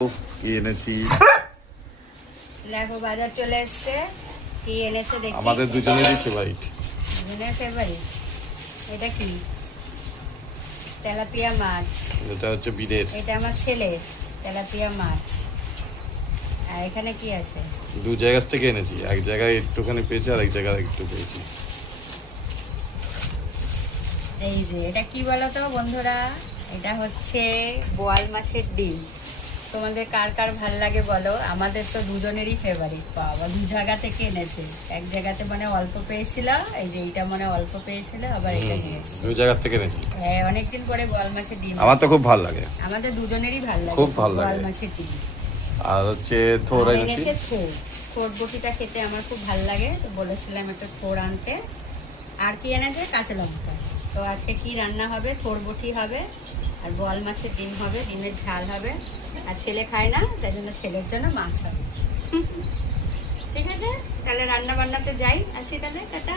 কি এনেছি দেখো বাজার চলে এসছে। কি এনেছে দেখি। আমাদের দুজনেরই ফেভারিট। দুজনের ফেভারিট। এটা কি? তেলাপিয়া মাছ। এটা হচ্ছে বিদের। এটা আমার ছেলের তেলাপিয়া মাছ। আর এখানে কি আছে? দু জায়গা থেকে এনেছি, এক জায়গায় একটুখানি পেয়েছি আর এক জায়গায় একটু পেয়েছি। এই যে এটা কি বলো তো বন্ধুরা, এটা হচ্ছে বোয়াল মাছের ডিম। তোমাদের কার কার ভাল লাগে বলো। আমাদের তো দুজনেরই ফেভারিট। বাবা দু জায়গা থেকে এনেছে, এক জায়গাতে মানে অল্প পেয়েছিল, এই যে এইটা মানে অল্প পেয়েছিল, আবার এটা নিয়ে এসেছে। দু জায়গা থেকে এনেছি। হ্যাঁ, অনেকদিন পরে বোয়াল মাছের ডিম। আমার তো খুব ভালো লাগে, আমাদের দুজনেরই ভাল লাগে, খুব ভাল লাগে। বোয়াল মাছের ডিম। আর হচ্ছে থোর আর এনেছি। এনেছে থোর। থোর বটিটা খেতে আমার খুব ভাল লাগে, তো বলেছিলাম একটু থোর আনতে। আর কি এনেছে? কাঁচা লঙ্কা। তো আজকে কি রান্না হবে? থোর বটি হবে আর বোয়াল মাছের ডিম হবে, ডিমের ঝাল হবে। আর ছেলে খায় না, তাই জন্য ছেলের জন্য মাছ হবে। ঠিক আছে, তাহলে রান্না বান্নাতে যাই, আসি তাহলে, টাটা।